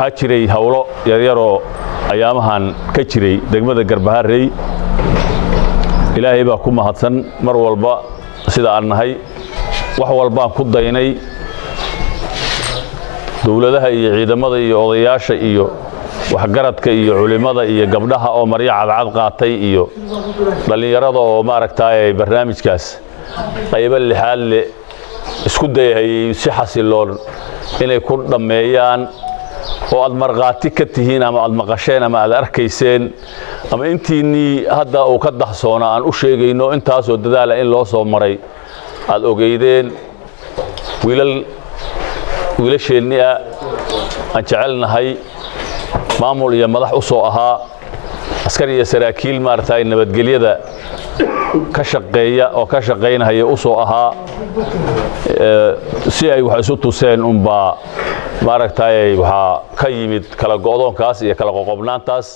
waxaa jiray hawlo yaryaroo ayaamahan ka jiray degmada Garbaharey ilaahay baa ku mahadsan mar walba sida aan nahay wax walba ku daynay dawladaha iyo ciidamada iyo odayaasha iyo waxgaradka iyo culimada iyo gabdhaha oo marya cadcad qaatay iyo dhalinyarada oo maaragtay barnaamijkaas qayb lixaad le isku dayay si xasiloon inay ku dhameeyaan oo aad marqaati ka tihiin ama aad maqasheen ama aad arkayseen ama intiinii hadda uu ka daxsoona aan u sheegayno intaas oo dadaal in loo soo maray aad ogeydeen wiilasheenni aan jecelnahay maamul iyo madax u soo ahaa askar iyo saraakiil maartay nabadgelyada ka shaqeeya oo ka shaqeynaya u soo ahaa si ay wax isu tuseen baa maaragtay waxa ka yimid kala go'doonkaas iyo kala qoqobnaantaas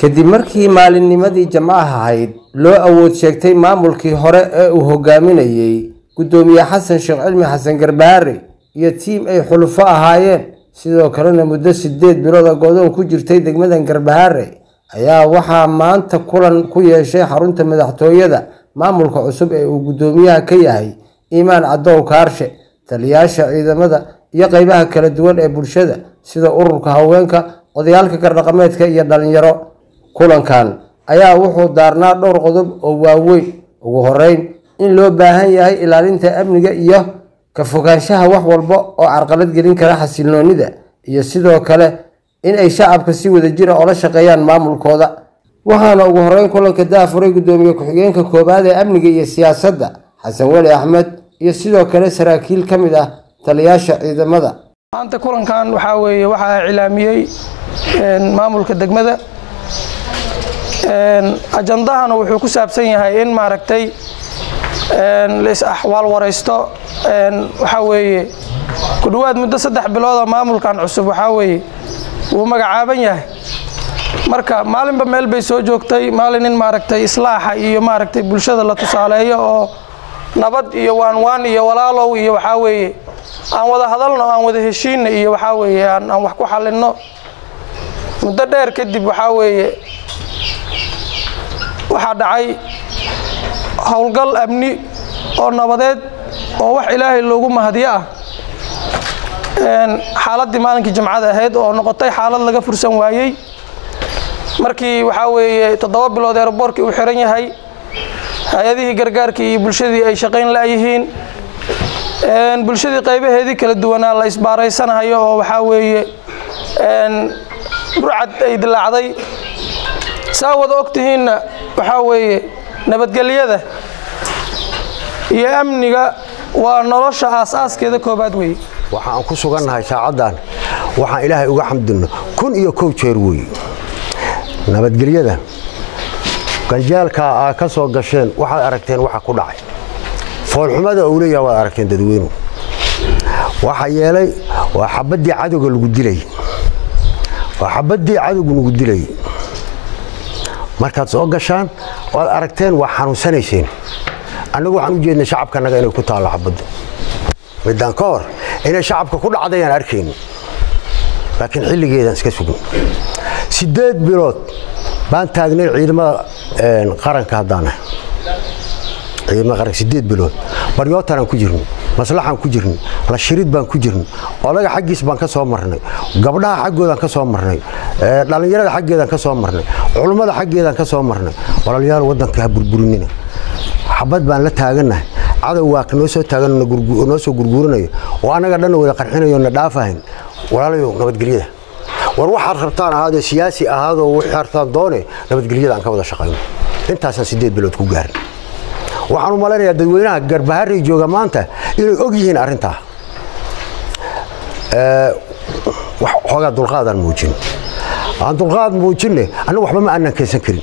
kadib markii maalinnimadii jamaaca ahayd loo awood sheegtay maamulkii hore ee uu hogaaminayay gudoomiye xasan sheekh cilmi xasan Garbaharey iyo tiim ay xulufo ahaayeen sidoo kalena muddo 8 bilood go'doon ku jirtay degmada Garbaharey ayaa waxaa maanta kulan ku yeeshay xarunta madaxtooyada maamulka cusub ee uu gudoomiyaha ka yahay Iimaan Cadow Kaarshe taliyaasha ciidamada iyo qaybaha kala duwan ee bulshada sida ururka haweenka odayaalka gardaqameedka iyo dhalinyaro kulankan ayaa wuxuu daarnaa dhowr qodob oo waaweyn ugu horeyn in loo baahan yahay ilaalinta amniga iyo ka fogaanshaha wax walba oo carqalad gelin kara xasilloonida iyo sidoo kale in ay shacabka si wada jir ah oo la shaqeeyaan maamulkooda waxaana ugu horeyn kulanka daafuray gudoomiye ku-xigeenka koobaad ee amniga iyo siyaasadda Xasan Wali Axmed iyo sidoo kale saraakiil kamid ah taliyaasha ciidamada maanta kulankan waxa weeye waxa cilaamiyay maamulka degmada ajandahan wuxuu ku saabsan yahay in maaragtay lees ahwaal waraysto waxa weeye ku dhawaad muddo 3 bilood oo maamulkan cusub waxa weeye uu magacaaban yahay marka maalinba meel bay soo joogtay maalin in maaragtay islaaxa iyo maaragtay bulshada la tusaaleeyo oo nabad iyo waan iyo walaalow iyo waxa weeye aan wada hadalno aan wada heshiin iyo waxa weeye aan wax ku xalino muddo dheer kadib waxa weeye waxa dhacay hawlgal amni oo nabadeed oo wax Ilaahay loogu mahadiyo ah xaaladii maalinkii Jimcada ahayd oo noqotay xaalad laga fursan waayay markii waxa weeye 7 bilood ee airportkii uu xiran yahay hay'adihii gargaarka iyo bulshadii ay shaqeyn la yihiin bulshadii qaybaheedii kala duwan la isbaareysanayo oo waxa weeye burcad ay dilaacday saawad ogtihiina waxa weeye nabadgelyada iyo amniga waa nolosha aasaskeeda koobaad weey waxaan ku sugannahay saacadan waxaan Ilaahay uga xamdino kun iyo kow jeer weey nabadgelyada ganjaalka ka soo gasheen waxaad aragteen waxa ku dhacay foolxumada uu leeyahay waad aragteen dadweynuhu waxa yeelay waa xabadii cadowga lagu dilay markaad soo gashaan waad aragteen waa xanuunsanayseen anagu waxaan u jeednaa shacabkanaga inay ku taalo xabadu midaan ka hor inay shacabka ku dhacdayaan arkeen laakiin xilligeedan iska sugan 8 bilood baan taagnay ciidamada qaranka hadana ciidamada qaranka 8 bilood baryootan ku jirnay maslaxan ku jirnay la shirid baan ku jirnay olaga xaqiis baan ka soo marnay gabdhaha xaqoodan ka soo marnay dhalinyarada xaqeedan ka soo marnay culimada xaqeedan ka soo marnay walaalayaal wadanka burburinina xabad baan la taaganahay cadow waa ka noo soo taagan noo soo gurgurinayo oo anaga dhan wada qarxinayo na dhaafayn walaalayo nabadgelyada war waxa rabtaan ahaado siyaasi ahaado waxa rabtaan doone nabadgelyada aan ka wada shaqeyno intaas 8 bilood ku gaarin waxaan u maleynayaa dadweynaha Garbaharey jooga maanta inay og yihiin arinta wax xogaa dulqaadan muujin aan dulqaad muujinne anagu waxba ma aanan keensan karin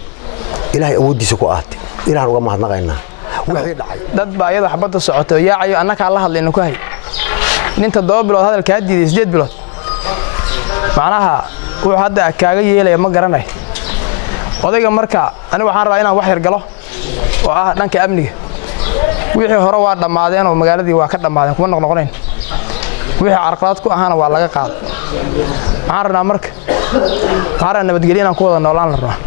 Ilaahay awoodiisa ku aatay Ilaahay uga mahadnaqaynaa wixii dhacay dad baa iyada xabada socoto yaacayo annaka la hadlayno ku hay ninta 7 bilood hadalka diiday 8 bilood macnaha wuxuu hadda kaaga yeelay ma garanay odayga marka aniga waxaan rabaa inaan wax yar galo oo ah dhanka amniga wixii hore waa dhamaadeen oo magaaladii waa ka dhamaadeen kuma noqnoqoneen wixii carqalad ku ahaana waa laga qaaday waxaan rabnaa marka waxaan nabadgelyo inaan ku wada noolaan rabnaa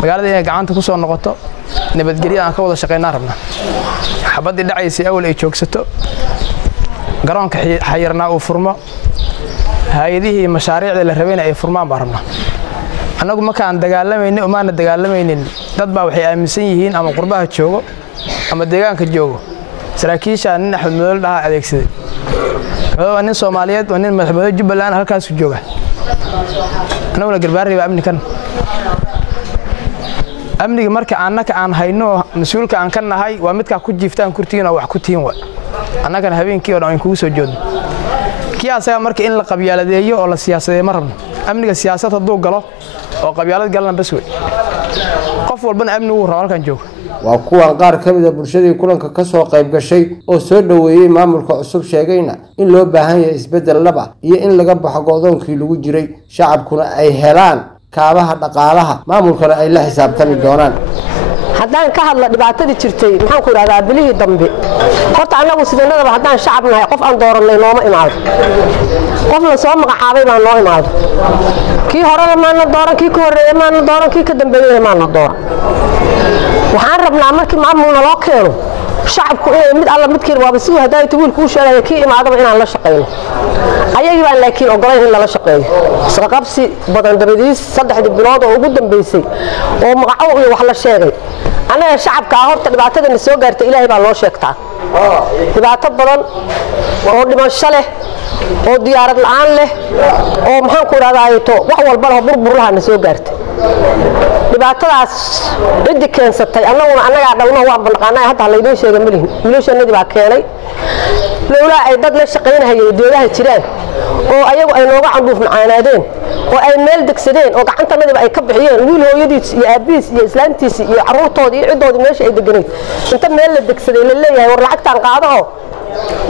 magaalada inay gacanta ku soo noqoto nabadgelyo aan ka wada shaqeynaa rabnaa xabadii dhacaysay awal ay joogsato garoonka xayirnaa uu furmo hay'adihii mashaariicda la rabayna ay furmaan baan rabnaa annagu markaan dagaalamayno maana dagaalamaynin dad baa waxay aaminsan yihiin ama qurbaha joogo ama deegaanka joogo saraakiisha nin Axmed Madow dhaha adeegsaday waa nin Soomaaliyeed waa nin madaxweyne Jubbaland halkaas ku jooga anaguna garbaarey baa amniga marka annaka aan hayno mas'uulka aan ka nahay waa midka ku jiiftaan kurtiina wax ku tiin waa annagana habeenkii oo dhan kugu soo joodno kiyaasaga marka in la qabyaaladeeyo oo la siyaasadeeyo ma rabno amniga siyaasadda duu galo oo qabyaalad galna bas way qof walbana amnigu uu rabo halkan joogo waa kuwan qaar ka mid ah bulshadii kulanka ka soo qayb gashay oo soo dhaweeyay maamulka cusub sheegayna in loo baahan yahay isbedel laba iyo in laga baxo go'doonkii lagu jiray shacabkuna ay helaan kaabaha dhaqaalaha maamulkana ay la xisaabtami doonaan haddaan ka hadla dhibaatadii jirtay maxaan ku yiraahdaa bilihii dambe horta anagu sidanadaba haddaan shacab nahay qof aan dooranay nooma imaado qof la soo magacaabay baan noo imaado kii horena maana dooran kii ka horeeyay maana dooran kii ka dambeeyay maana dooran waxaan rabnaa markii maamulna loo keeno shacabku inay mid alla midkii waaba si haday wiilku u sheegay kii imaadaba inaan la shaqeyno ayagii baan laakiin ogolayn in la shaqeeyo saqabsi badan dabadiis 3 bilood oo ugu dambeysay oo magaco iyo wax la sheegay anaga shacabka horta dhibaatada soo gaartay Ilaahay baa loo sheegtaa dhibaato badan oo dhimasho leh oo diyaarad la'aan leh oo maxaan ku raadaayo wax walba oo burbur lahaana soo gaartay dhibaatadaas cid keensatay annaguna anaga dhalmo waan banqaanay hadda la idin sheegay milih wiilashanadii baa keenay lawla ay dad la shaqeynayay doodaha jiraan oo ayagu ay nooga canduuf macaanaadeen oo ay meel degsadeen oo gacantanadiiba ay ka bixiyeen wiil hooyadiis iyo aabiis iyo islaantiis iyo caruurtoodii iyo cidoodii meesha ay deganay inta meel la degsaday la leeyahay war lacagtaan qaado oo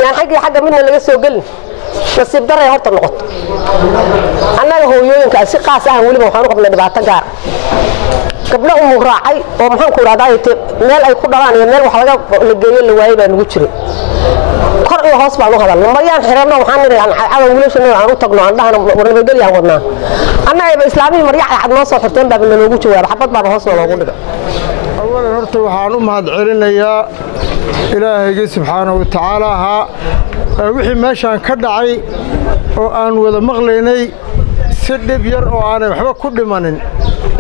yaan xagga midna laga soo galin nasiib darray horta noqoto annaga hooyooyinka si qaas ah waliba waxaan u qabnay dhibaato gaar gabdho u raacay oo maxaan ku raadayay meel ay ku dhalaan iyo meel wax laga geeyo la waayay baa nagu jiray kor iyo hoos baan u hadalnay mariyaan xirano waxaan niraan caada wiilashana aan u tagno aan dhahana warnabadgelyo aan wadnaa annaga islaamiga mariya cad noo soo xirteen baa loogu jawaab xabad baa hoos loogu dhigay awalan horta waxaan u mahad celinayaa Ilaahay subhanahu wa ta'ala wixii meeshan ka dhacay oo aan wada maqlaynay si dhib yar oo aan waxba ku dhimanin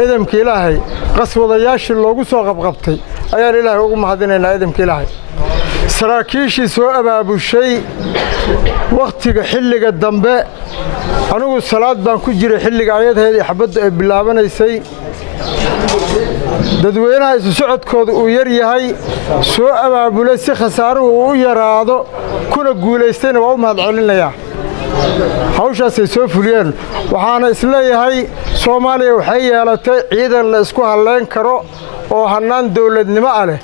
idamka Ilaahay qaswadayaashii loogu soo qabqabtay ayaan Ilaahay ugu mahadinaynaa idamka Ilaahay saraakiishii soo abaabushay waqtiga xilliga dambe anigu salaad baan ku jiray xilliga ayadheedii xabadda ay bilaabanaysay dadweynaha isu socodkooda uu yar yahay soo abaabulay si khasaaruhu u yaraado kuna guuleystayna waa u mahad celinayaa hawshaas ay soo fuliyeen waxaana isleeyahay Soomaaliya waxay yeelatay ciidan la isku haleyn karo oo hanaan dawladnimo ah leh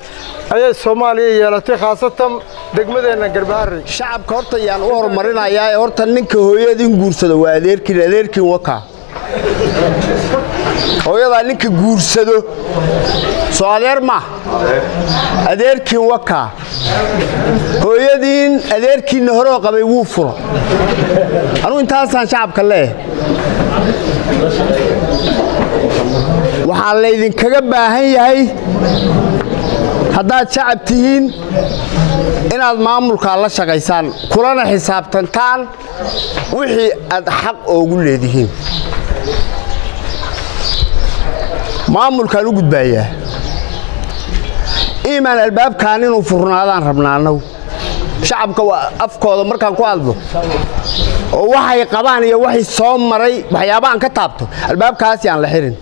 ayay Soomaaliya yeelatay khaasatan degmadeena Garbaharey shacabka horta yaan u horumarinayaa horta ninka hooyadii guursado waa adeerkii waka hooyada ninka guursado soo adeer ma adeerkii waka hooyadiin adeerkiina hore oo qabay wuu furo anu intaasaan shacabka leeyahay waxaa la idin kaga baahan yahay haddaad shacab tihiin inaad maamulka la shaqaysaan kulana xisaabtantaan wixii aad xaq ugu leedihiin maamulkan u gudbaaya iimaan albaabkan inuu furnaadaan rabnaanaw shacabka waa afkooda markaan ku hadlo oo waxay qabaan iyo waxay soo maray waxyaabahan ka taabto albaabkaas aan la xirin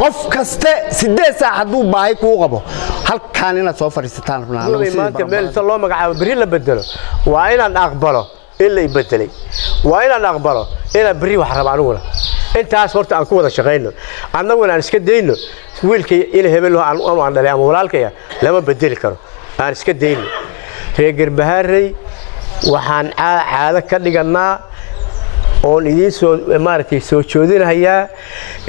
qof kaste 8 saac haduu baahay ku qabo halkaan inaad soo fariisataan rabnaanaw maanta meel loo magacaabo bari la bedelo waa inaan aqbalo in la bedelay waa inaan aqbalo inaan bari wax rabaanuna intaas horta aan ku wada shaqeyno annaguna aan iska deyno wiilkay in hebel aan dhalay ama walaalkaya lama bedeli karo aan iska deyno reer Garbaharey waxaan caado ka dhiganaa oo idin soo maartay soo joodinayaa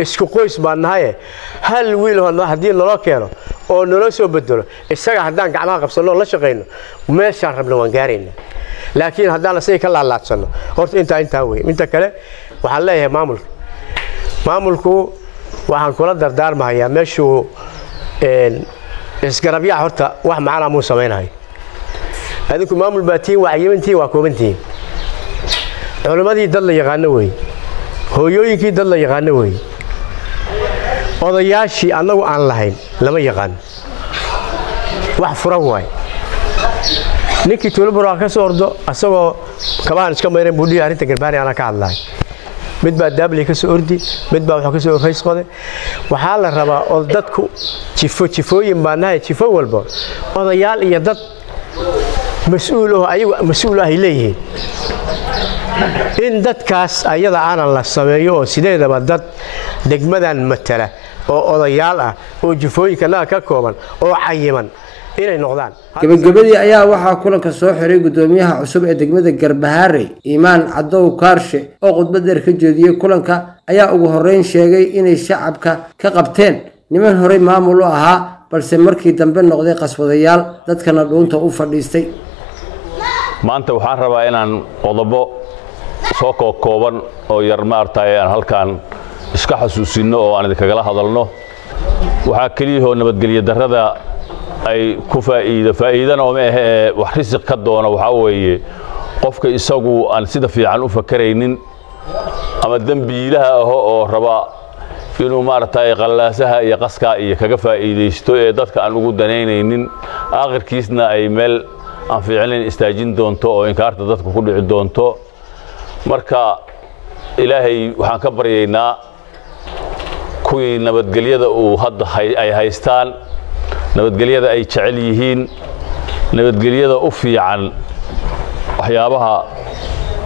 isku qoys baan nahay hal wiil hadii nolo keeno oo nolo soo bedelo isaga hadaan gacmaha qabsano la shaqeyno meeshaan rabna waan gaarayna laakiin haddaan asay ka laalaadsano horta inta way inta kale waxaan leeyahay maamulku waxaan kula dardaarmayaa meeshuu isgarabyaa horta wax macna muu sameeyay adinku maamul baatiin wacyimintii waa koobantiin culimadii dad la yaqaan way hooyooyinkii dad la yaqaan way odayaashii annagu aan lahayn lama yaqaan wax furan waay ninkii tuulbaro ka soo ordo asagoo kabaan iska meeray buudhiga arinta garbaari ana ka hadlay mid baa daabli ka soo ordi mid baa waxa ka soo rays qoday waxa la rabaa oo dadku jifooyin baanahay jifo walba odayaal iyo dad mas'uul ah leeyihiin in dadkaas ayada aan la sameeyo oo sideedaba dad degmadan matala oo odayaal ah oo jifooyinkana ka kooban oo cayiman inay noqdaan gabagabadii ayaa waxaa kulanka soo xiray gudoomiyaha cusub ee degmada Garbaharey Iimaan Cadow Kaarshe oo khudbad dheer ka jeediyay kulanka ayaa ugu horeyn sheegay inay shacabka ka qabteen niman horey maamul u ahaa balse markii dambe noqday qaswadayaal dadkana dhuunta u fadhiistay maanta waxaan rabaa inaan qodobo soo kooban oo yar maartay aan halkaan iska xasuusino oo aan idinkaga hadalno waxa kaliya nabadgelyo darrada ay ku faa'iidana oo wax risiq ka doona waxa weeye qofka isagu aan sida fiican u fakaraynin ama dambiilaha oo raba inuu maartay qalaasaha iyo qaska iyo kaga faa'iideysto ee dadka aan ugu daneynaynin aakhirkiisna ay meel aan fiicnayn istaajin doonto oo inkaarta dadku ku dhici doonto marka ilaahay waxaan ka baryaynaa kuwii nabadgelyada uu hadda ay haystaan nabadgelyada ay jecel yihiin nabadgelyada u fiican waxyaabaha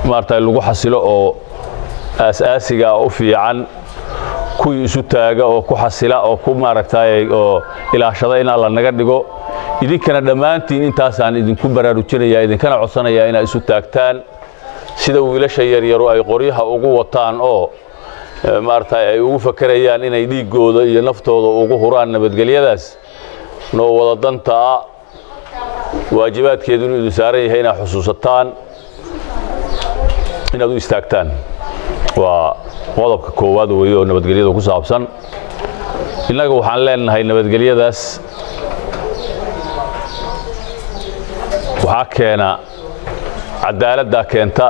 maartay lagu xasilo oo asaasiga u fiican kuwii isu taaga oo ku xasila oo ku maartay oo ilaashada in alla naga dhigo idinkana dhamaantiin intaasaan idinku baraarujinaya idinkana codsanaya in ay isu taagtaan sida wiilasha yaryar ay qoryaha ugu wataan oo maartay ay ugu fakarayaan inay dhiigooda iyo naftooda ugu huraan nabadgelyadaas noo wada danta waajibaadkeedu inuu saaran yahay inaad xusuusataan inaad u istaagtaan waa qodobka koowaad weeyo oo nabadgelyada ku saabsan inaga waxaan leenahay nabadgelyadaas waxa keena cadaaladda keenta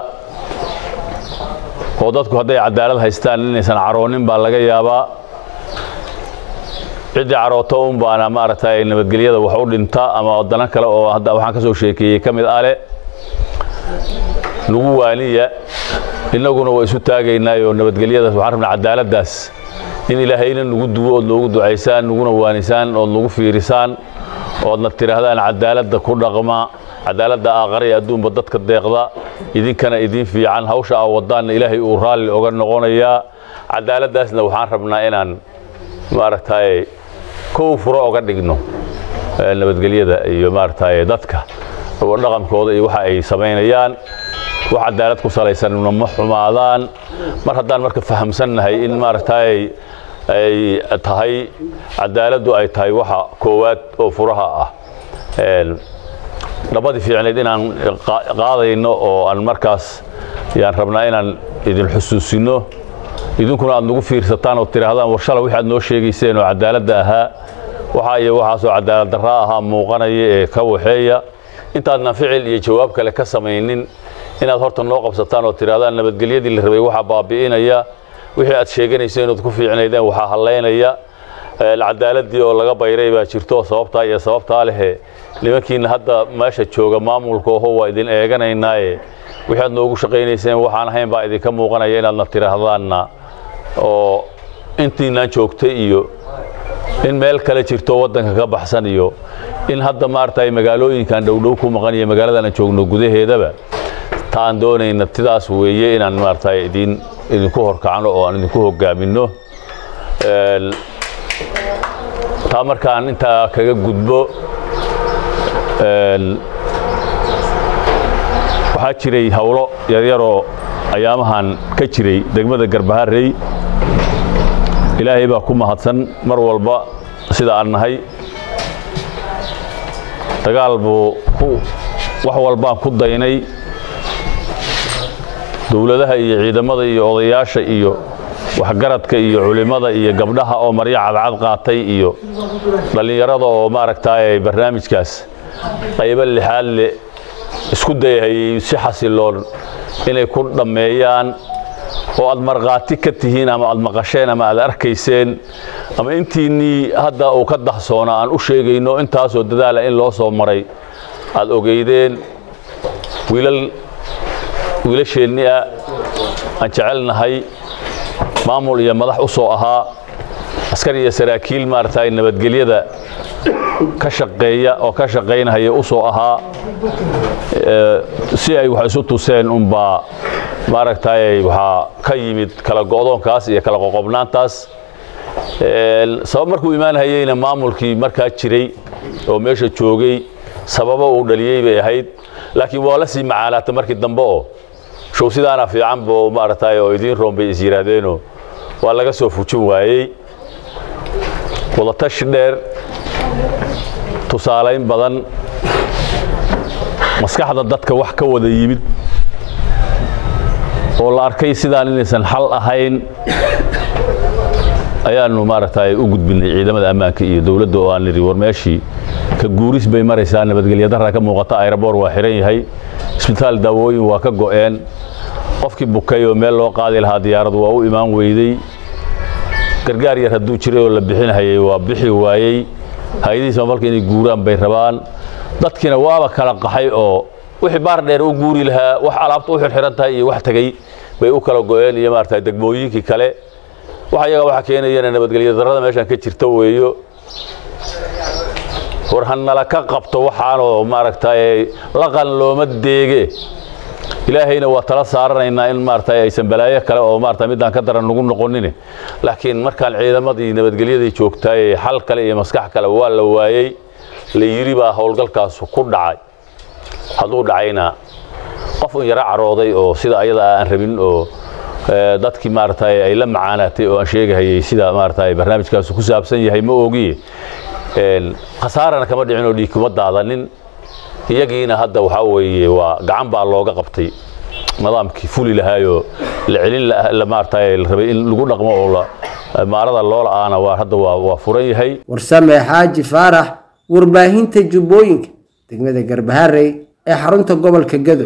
oo dadku hadday cadaalad haystaan inaysan caroonin baa laga yaabaa cidii carooto baana maartay nabadgelyada wax u dhinta ama wadana kale oo hadda waxaan ka soo sheekiyay kamid ale lagu waaniya inaguna way isu taagaynaa oo nabadgelyada waxaan rabnaa cadaaladdaas in ilaahayna nagu duwo oo nagu duceysaan naguna waanisaan oo nagu fiirisaan oo na tiraahdaan cadaaladda ku dhaqma cadaaladda aakhari adduunba dadka deeqda idinkana idin fiican hawsha aa wadaan ilaahay uu raali oga noqonaya cadaaladdaasna waxaan rabnaa inaan maartay koow furo oga dhigno nabadgelyada iyo maartay dadka oo dhaqankooda iyo waxa ay sameynayaan wax cadaalad ku salaysan ma xumaadaan mar haddaan marka fahamsanahay in maartay ay tahay cadaaladdu ay tahay waxa koowaad oo furaha ah labadii fiicneed inaan qaadayno oo aan markaas yaan rabnaa inaan idin xusuusino idinkuna aad nagu fiirsataan oo tiraahdaan warshala wixii aad noo sheegayseen oo cadaaladda ahaa waxa iyo waxaas oo cadaalad darra ahaa muuqanaya ee ka waxeeya intaadna ficil iyo jawaab kale ka samaynin inaad horta noo qabsataan oo tiraahdaan nabadgelyadii la rabay waxa baabi'inaya wixii aad sheeganayseen oo ku fiicnaydeen waxa haleynaya cadaaladii oo laga bayray baa jirto sababta iyo sababta leh nimankiina hadda meesha jooga maamulka oo waa idin eeganaynaaye wixii aad noogu shaqaynayseen waxaan ahayn baa idinka muuqanaya inaadna tiraahdaanna oo intiinaan joogtay iyo in meel kale jirto waddanka ka baxsan iyo in hadda maartay magaalooyinkan dhowdhow ku maqan iyo magaalada aan joogno gudaheedaba taan doonayna tidaas weeye inaan maartay idinku horkacno oo aan idinku hogaamino taa markaan inta kaga gudbo waxaa jiray hawlo yaryaroo ayaamahan ka jiray degmada Garbaharey ilaahay baa ku mahadsan mar walba sida aan nahay dagaal buu wax walbaan ku daynay dawladaha iyo ciidamada iyo odayaasha iyo waxgaradka iyo culimada iyo gabdhaha oo maryo cadcad qaatay iyo dhalinyarada oo maaragtay barnaamijkaas qaybo lixaad leh isku dayay si xasiloon inay ku dhameeyaan oo aad marqaati ka tihiin ama aad maqasheen ama aad arkayseen ama intiinii hadda uu ka dahsoona aan u sheegayno intaasoo dadaala in loo soo maray aad ogeydeen wiilasheenni aan jecelnahay maamul iyo madax u soo ahaa askar iyo saraakiil maaragtay nabadgelyada ka shaqeeya oo ka shaqeynaya u soo ahaa si ay wax isu tuseen baa maaragtay waxa ka yimid kala go'doonkaas iyo kala qoqobnaantaas sabab markuu imaanayayna maamulkii markaa jiray oo meesha joogay sababo uu dhaliyay bay ahayd laakiin waa la sii macaalaata markii dambe oo show sidaana fiican boo maaragtay oo idin roonbay is yiraahdeenoo waa laga soo fujin waayay wada tashi dheer tusaalayn badan maskaxda dadka wax ka wada yimid oo la arkay sidaan inaysan xal ahayn ayaanu maaragtay u gudbinay ciidamada ammaanka iyo dawladda oo aan niri war meeshii ka guuris bay maraysaa nabadgelyo darra ka muuqata aeroboor waa xiran yahay isbitaal daawooyin waa ka go'een qofkii bukay oo meel loo qaadi lahaa diyaaradu waa u imaan weyday gargaar yar hadduu jiray oo la bixinayay waa bixi waayey hay'adihiisa markii inay guuraan bay rabaan dadkina waaba kala qaxay oo wixii baar dheer u guuri lahaa wax alaabta u xirxiran tahay iyo wax tagay bay u kala go'een iyo maaragtay degmooyinkii kale waxa keenayana nabadgelyo darrada meeshan ka jirta weeyo war hanala ka qabto waxaanoo maaragtay laqan looma deege ilaahayna waa tala saaranaynaa in maaragtay aysan balaayo kale oo maaragtay midaan ka daran ugu noqonin laakiin markaan ciidamadii nabadgelyada joogtay xal kale iyo maskax kale waa la waayay la yiri baa howlgalkaas ku dhacay haduu dhacayna qof yara carooday oo sida ayada aan rabin oo dadkii maaragtay ay la macaanaatay oo aan sheegayay sida maaragtay barnaamijkaas ku saabsan yahay ma ogiye khasaarana kama dhicin oo dhiig kuma daadanin iyagiina hadda waxa weeye waa gacan baa looga qabtay nidaamkii fuli lahaayo la celin la maartay la rabay in lagu dhaqmo oo la maarada loo la'aana waa hadda waa furan yahay warsame xaaji faarax warbaahinta jubbooyinka degmada Garbaharey ee xarunta gobolka Gado.